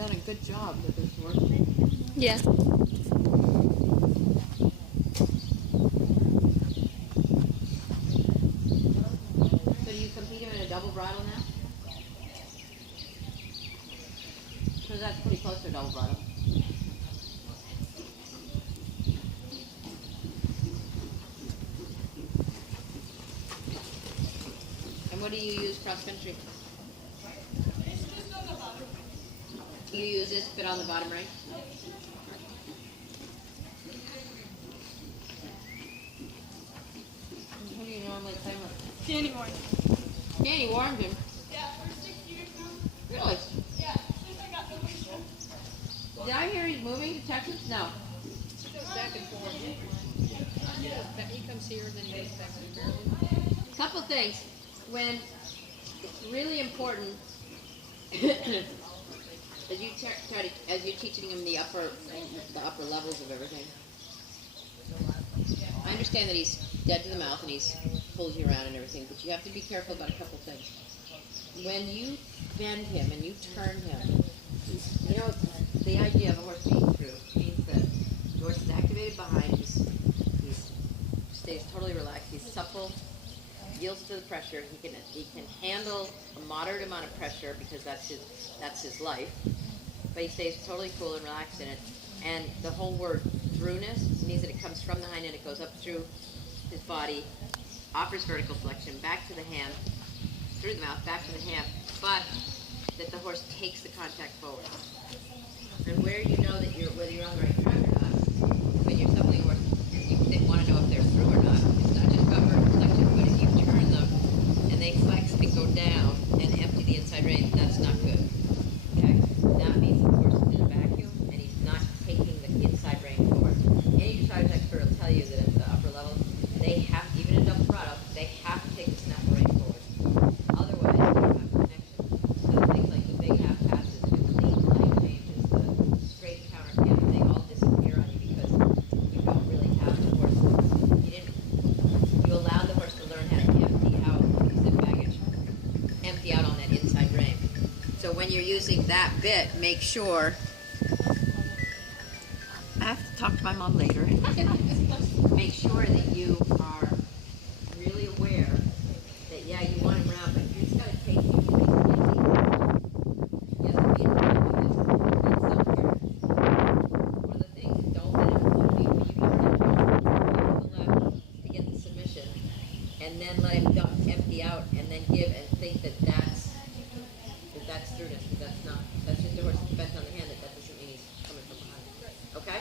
done a good job with this work. Yeah. So do you compete him in a double bridle now? Because that's pretty close to a double bridle. And what do you use cross country? You use this bit on the bottom right? Who do you normally play with? Danny Warren. Danny Warrington. Yeah, for 6 years now. Really? Yeah, since I got the whistle. Did I hear he's moving to Texas? No. He goes back and forth. He comes here, then he goes back to Maryland. Couple things. When it's really important as you try to, as you're teaching him the upper levels of everything. I understand that he's dead to the mouth and he's pulls you around and everything, but you have to be careful about a couple things. When you bend him and you turn him, you know, the idea of a horse being true means that the horse is activated behind, he stays totally relaxed, he's supple, yields to the pressure, he can handle a moderate amount of pressure because that's his life, but he stays totally cool and relaxed in it. And the whole word throughness means that it comes from the hind end, it goes up through his body, offers vertical flexion, back to the hand, through the mouth, back to the hand, but that the horse takes the contact forward. And where you know that whether you're on the right track or not, when you're suppling a horse, they want to know if they're through or not. It's not just about vertical flexion, but if you turn them and they flex and go down and empty the inside rein, that's not good. Okay? That means the horse is in a vacuum and he's not taking the inside rein forward. Any dressage expert will tell you that at the upper level, they have, even in double throttle, they have to take the snap rein forward. Otherwise, you don't have connection. So things like the big half passes, the clean line changes, the straight counter camber, they all disappear on you because you don't really have the horse. You allowed the horse to learn how to empty out the baggage, empty out on that inside rein. So when you're using that bit, make sure. I have to talk to my mom later. Make sure that you are really aware that, yeah, you want him around, but you just got to take him easy. He has to be around with this. One of the things, don't let him pull you to the left to get the submission, and then let him dump, empty out, and then give and think that that's throughness, because that's not. That's just the horse bent on the hand, that doesn't mean he's coming from behind. Okay?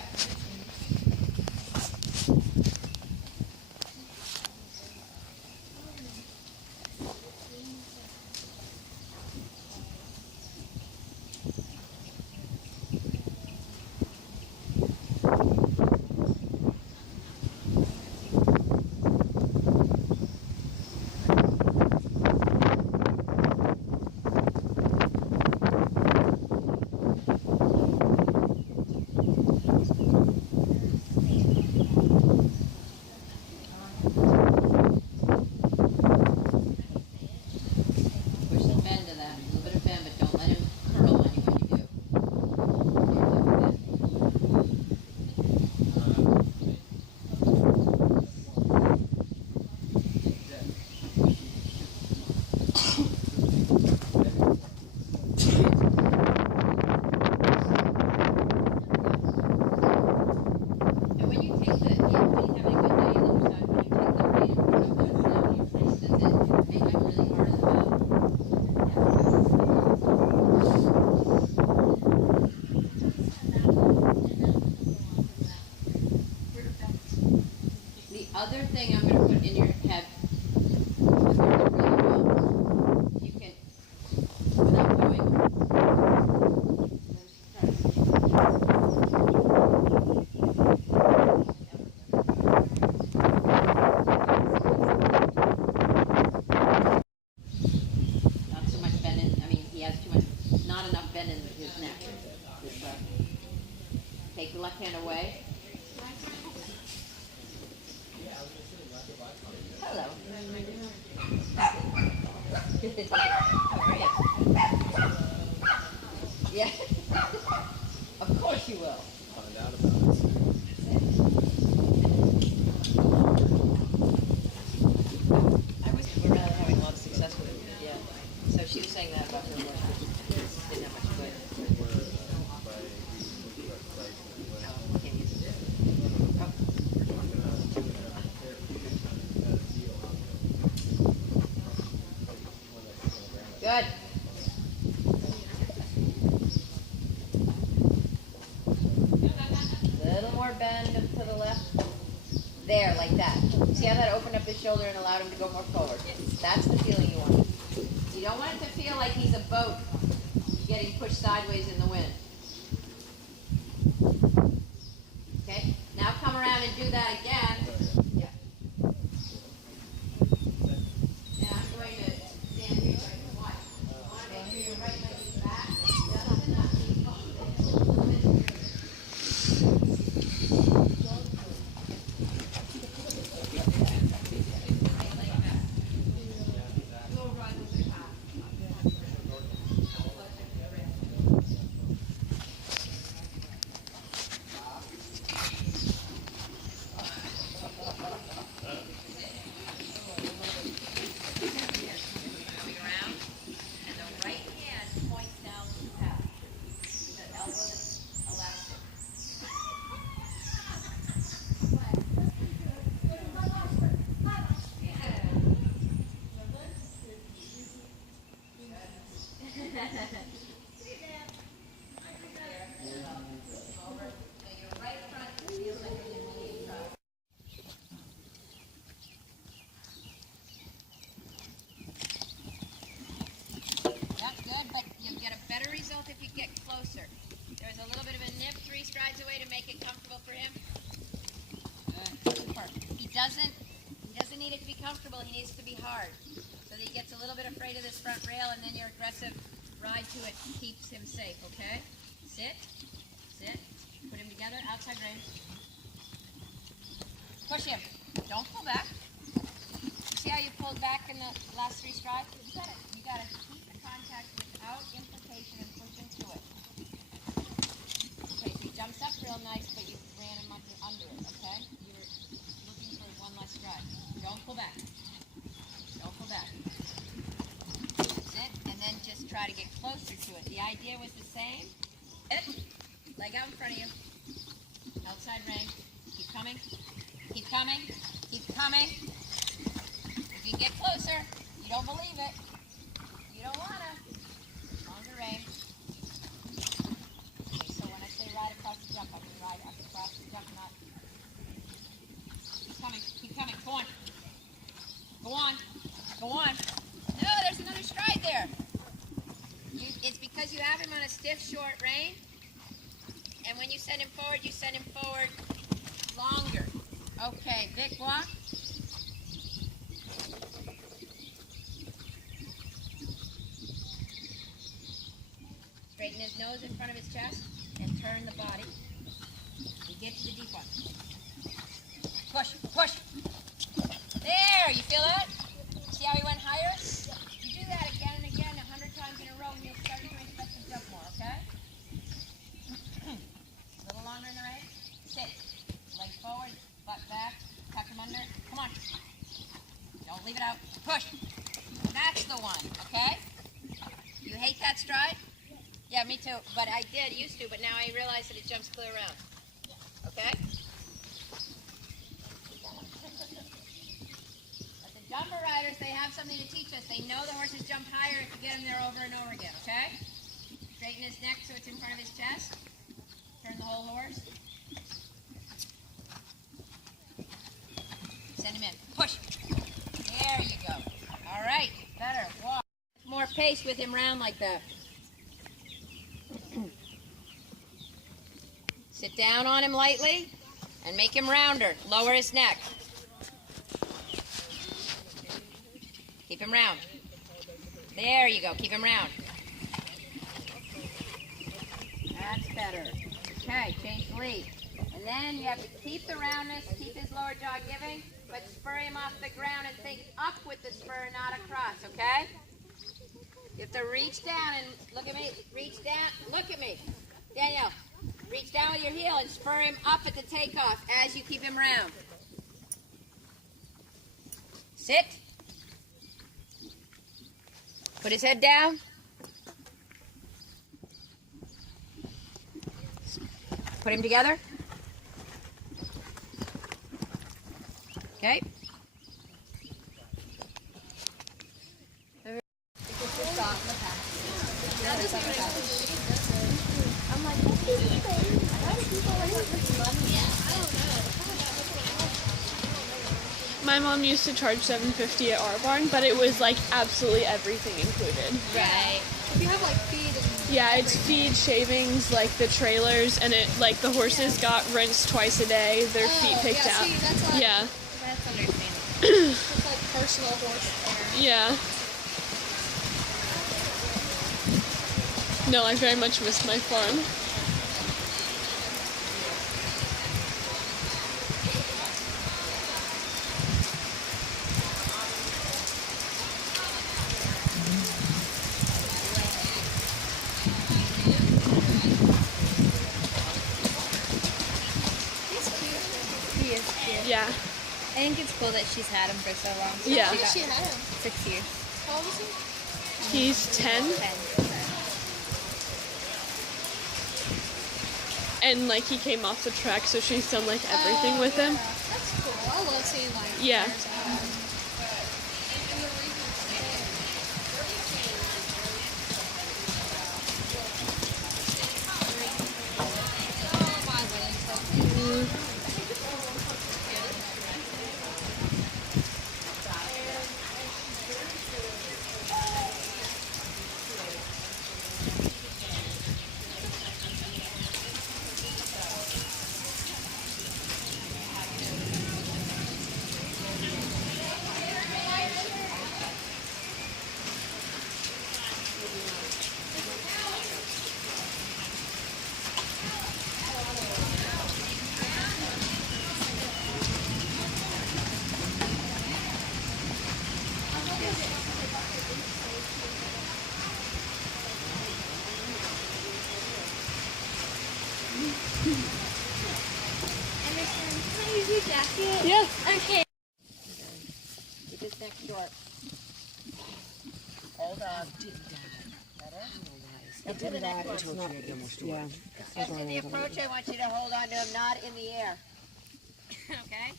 Push the bend to that, a little bit of bend, but don't let him curl on you when you do. And when you take the, when you're having a good day in the dressage, when you take the rein in front of the snap in your face, does it make it really hard in the mouth? The other thing I'm going to put in your head, you can, without going, not so much bend in, I mean, he has too much, not enough bend in his neck. This way. Take the left hand away. Hello. How are you? Yeah. you will. Find out about it. I was, we're really having a lot of success with it. Yeah. So she was saying that about her work. Didn't have much good. Can't use it. Oh. Good. Little more bend to the left. There, like that. See how that opened up his shoulder and allowed him to go more forward? That's the feeling you want. You don't want it to feel like he's a boat getting pushed sideways in the wind. Okay? Now come around and do that again. Yeah. And I'm going to stand here so I can watch. You want to make sure your right leg is back. Just enough. That's good, but you'll get a better result if you get closer. There's a little bit of a nip 3 strides away to make it comfortable for him. Super. He doesn't need it to be comfortable, he needs to be hard. So that he gets a little bit afraid of this front rail, and then your aggressive ride to it keeps him safe, okay? Sit, put him together, outside range. Push him, don't pull back. See how you pulled back in the last 3 strides? You gotta keep the contact without implication and push him to it. Okay, so he jumps up real nice, but you ran him up under it, okay? You were looking for one last stride. Don't pull back. Don't pull back. Sit, and then just try to get closer to it. The idea was the same. Leg out in front of you. Outside range. Keep coming. Keep coming. Keep coming. If you get closer, you don't believe it. You don't want to. Longer range. Okay, so when I say ride across the jump, I mean ride up across the jump, not. Keep coming. Keep coming. Go on. Go on. Go on. No, there's another stride there. It's because you have him on a stiff, short rein. And when you send him forward longer. Okay, Vic, walk. Straighten his nose in front of his chest and turn the body. And get to the deep one. Push, push. There, you feel that? See how he went higher? You do that again and again 100 times in a row and you'll start to respect the jump more, okay? A little longer in the race. Sit. Leg forward, butt back, tuck him under. Come on. Don't leave it out. Push. That's the one, okay? You hate that stride? Yeah, me too. But I used to, but now I realize that it jumps clear around. Okay? But the jumper riders, they have something to teach us. They know the horses jump higher if you get them there over and over again, okay? Straighten his neck so it's in front of his chest. Turn the whole horse. Send him in. Push. There you go. All right. Better. Walk. More pace with him round like that. Sit down on him lightly and make him rounder. Lower his neck. Keep him round. There you go. Keep him round. That's better. Okay, change the lead. And then you have to keep the roundness, keep his lower jaw giving, but spur him off the ground and think up with the spur, not across, okay? You have to reach down and look at me. Reach down. Look at me. Danielle. Reach down with your heel and spur him up at the takeoff as you keep him round. Sit. Put his head down. Put him together. Okay. My mom used to charge $7.50 at our barn, but it was like absolutely everything included. Right. If you have like feed and Yeah, it's feed, shavings, like the trailers, and it like the horses got rinsed twice a day, their feet picked yeah, out. see, that's like, Yeah, That's understandable. that's like personal horse care. yeah. No, I very much miss my farm. He is cute. Yeah, I think it's cool that she's had him for so long. Yeah. How long She has got she had him? 6 years. How old is he? he's 10, 10. and like he came off the track, so she's done like everything with him. Yeah. That's cool. I love seeing like Yeah. pairs out. Oh, my goodness. Yeah. Okay. Keep his neck short. Hold on. Step to the neck one. Yeah. Step in the approach, I want you to hold on to him, not in the air. Okay?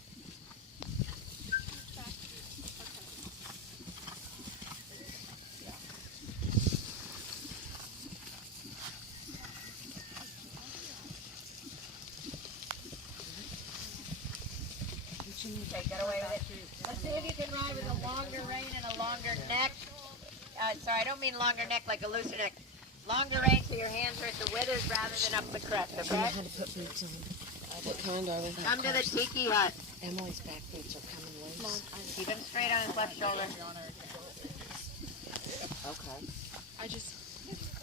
Okay, get away with it. Let's see if you can ride with a longer rein and a longer neck. Sorry, I don't mean longer neck like a looser neck. Longer rein so your hands are at the withers rather than up the crest, okay? How to put boots on. What kind are they? Come to the tiki hut. Emily's back boots are coming loose. Keep him straight on his left shoulder. Okay.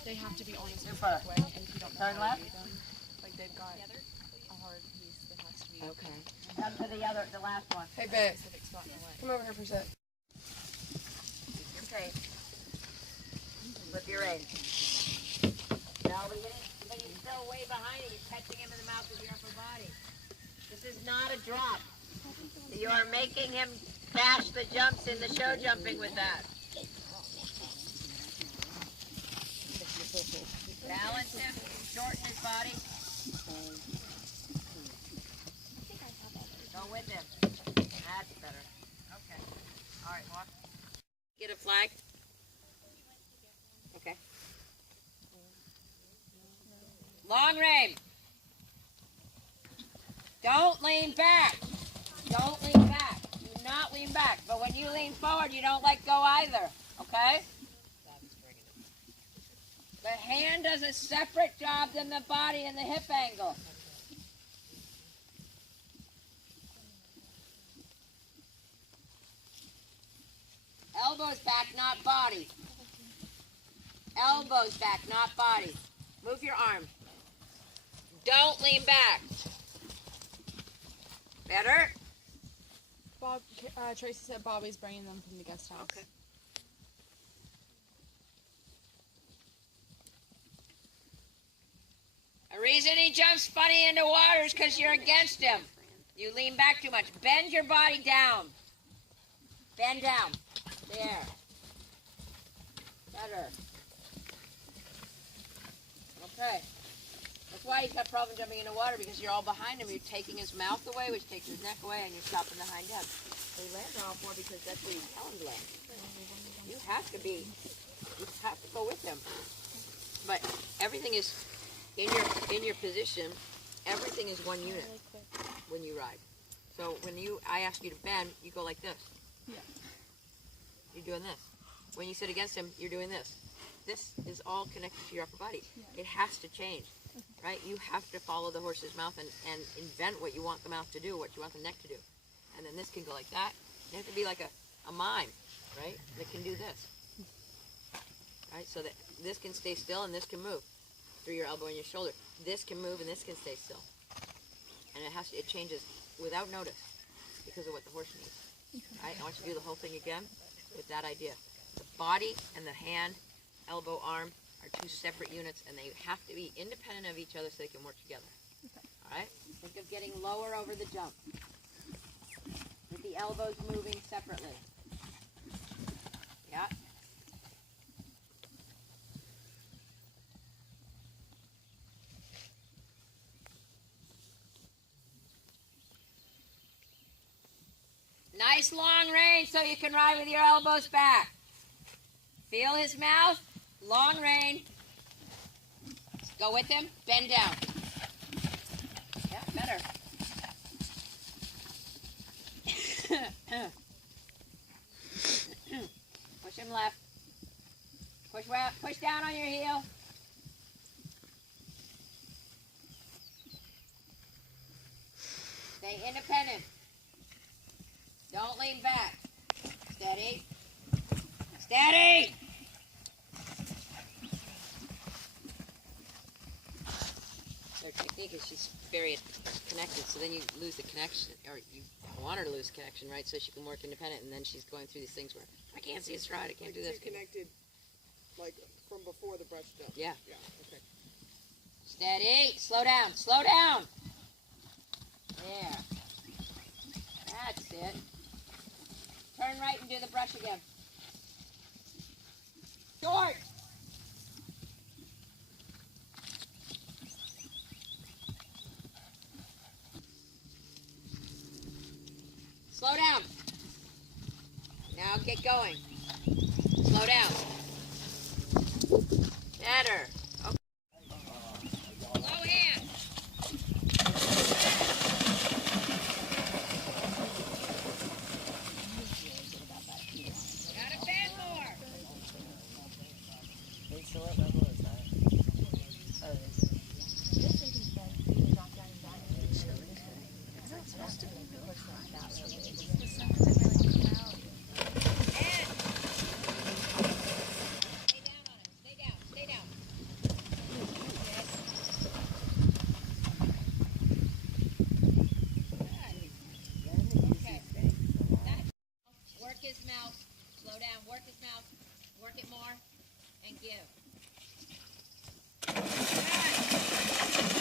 They have to be on a Super. way, and if you don't know Turn how to left. do them, like they've got a hard piece that has to be Okay. Come to the last one. hey babe, specific spot in the way. Come over here for a sec. Okay. Flip your rein. No, but he's still way behind you. You're catching him in the mouth with your upper body. This is not a drop. You are making him bash the jumps in the show jumping with that. Balance him, shorten his body. Go with him. That's better. Okay. All right, walk. Get a flag. Okay. Long rein. Don't lean back. Don't lean back. Do not lean back. But when you lean forward, you don't let go either. Okay? The hand does a separate job than the body and the hip angle. Elbows back, not body. Elbows back, not body. Move your arm. Don't lean back. Better? Bob, Tracy said Bobby's bringing them from the guest house. Okay. A reason he jumps funny into water is because you're against him. You lean back too much. Bend your body down. Bend down. There. Better. Okay. That's why he's got problem jumping into water, because you're all behind him. You're taking his mouth away, which takes his neck away, and you're stopping the hind end. So he lands on all four because that's where you tell him to land. You have to go with him. But everything is in your position. Everything is one unit when you ride. So when I ask you to bend, you go like this. Yeah. You're doing this. When you sit against him, you're doing this. This is all connected to your upper body. It has to change, right? You have to follow the horse's mouth and invent what you want the mouth to do, what you want the neck to do. And then this can go like that. It has to be like a mime, right? That can do this. Right? So that this can stay still and this can move through your elbow and your shoulder. This can move and this can stay still. And it changes without notice because of what the horse needs. Right? I want you to do the whole thing again with that idea. The body and the hand, elbow, arm are two separate units, and they have to be independent of each other so they can work together. All right? Think of getting lower over the jump with the elbows moving separately. Yeah. Nice long rein so you can ride with your elbows back. Feel his mouth, long rein. Go with him, bend down. Yeah, better. Push him left. Push down on your heel. Stay independent. Don't lean back. Steady. Steady! Their technique is she's very connected, so then you lose the connection, or you want her to lose the connection, right? So she can work independent, and then she's going through these things where I can't see a stride, I can't do this. Connected, like from before the brush jump. Yeah. Yeah. Okay. Steady. Slow down. Slow down. There. That's it. Turn right and do the brush again. Short. Slow down. Now get going. Slow down. Better. Okay. Low hand. Gotta bend more. So what level is that? Oh, it is. Work his mouth. Slow down. Work his mouth. Work it more. And give.